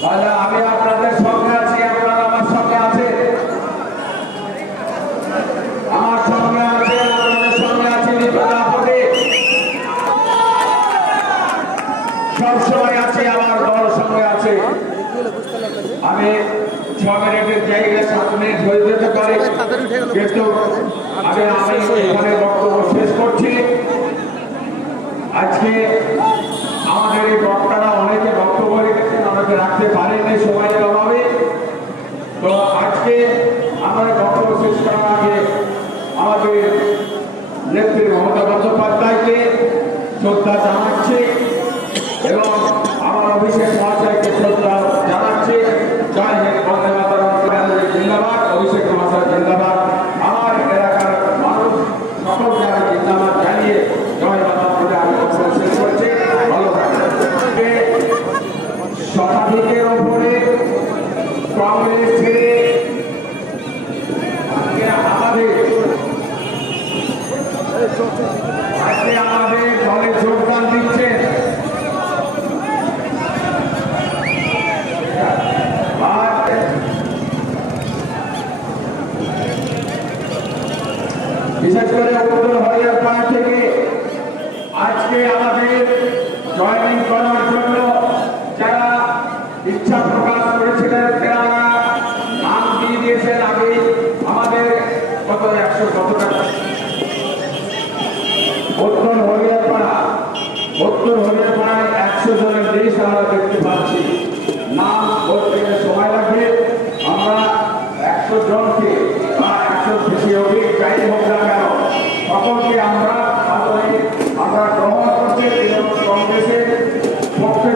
তাহলে আমি আপনাদের সঙ্গে আছি, আপনারা আমার সঙ্গে আছে, আমার সঙ্গে আছে, আপনাদের সঙ্গে আছি, বিপদ আপদে সবসময় আছে, আমার দল সঙ্গে আছে। আমি 6 মিনিটের জায়গায় 7 মিনিট হয়ে যেতে পারে, কিন্তু আমি এখানে বক্তব্য শেষ করছি। আজকে আমাদের এই বক্তারা অনেকে বক্তব্য রেখেছেন, অনেকে রাখতে পারেনি সময়ের অভাবে। তো আজকে আমরা বক্তব্য শেষ করার আগে আমাদের নেত্রী মমতা বন্দ্যোপাধ্যায়কে শ্রদ্ধা জানাচ্ছি এবং আমার অভিষেক মহাশয়কে শ্রদ্ধা জানাচ্ছি। জয় হিন্দ, বন্দে মাতরম, জিন্দাবাদ, অভিষেক মহাশয় জিন্দাবাদ। আমার এলাকার মানুষ সকল জায়গায় জিন্দাবাদ জানিয়ে জয় মাতা বলে আমি বক্তব্য শেষ করছি। ভালো থাকবেন। শতাধিকের ওপরে কংগ্রেস ছেড়ে আমাদের দলে যোগদান দিচ্ছেন। বিশেষ করে উত্তর হরিয়ারপাড়া থেকে আজকে আমাদের জয়েনিং করার জন্য যারা ইচ্ছা প্রকাশ করেছিলেন তারা নাম দিয়ে দিয়েছেন। আগে আমাদের কত 100 কত টাকা উত্তর হরিয়ারপাড়ায় 100 জনের লিস্ট আমরা দেখতে পাচ্ছি। নাম বলতে গেলে সময় লাগবে। আমরা 100 জনকে বা 100 বেশি অধিক যাই হোক না কেন সকলকে আমরা গ্রহণ করছি। তৃণমূল কংগ্রেসের পক্ষে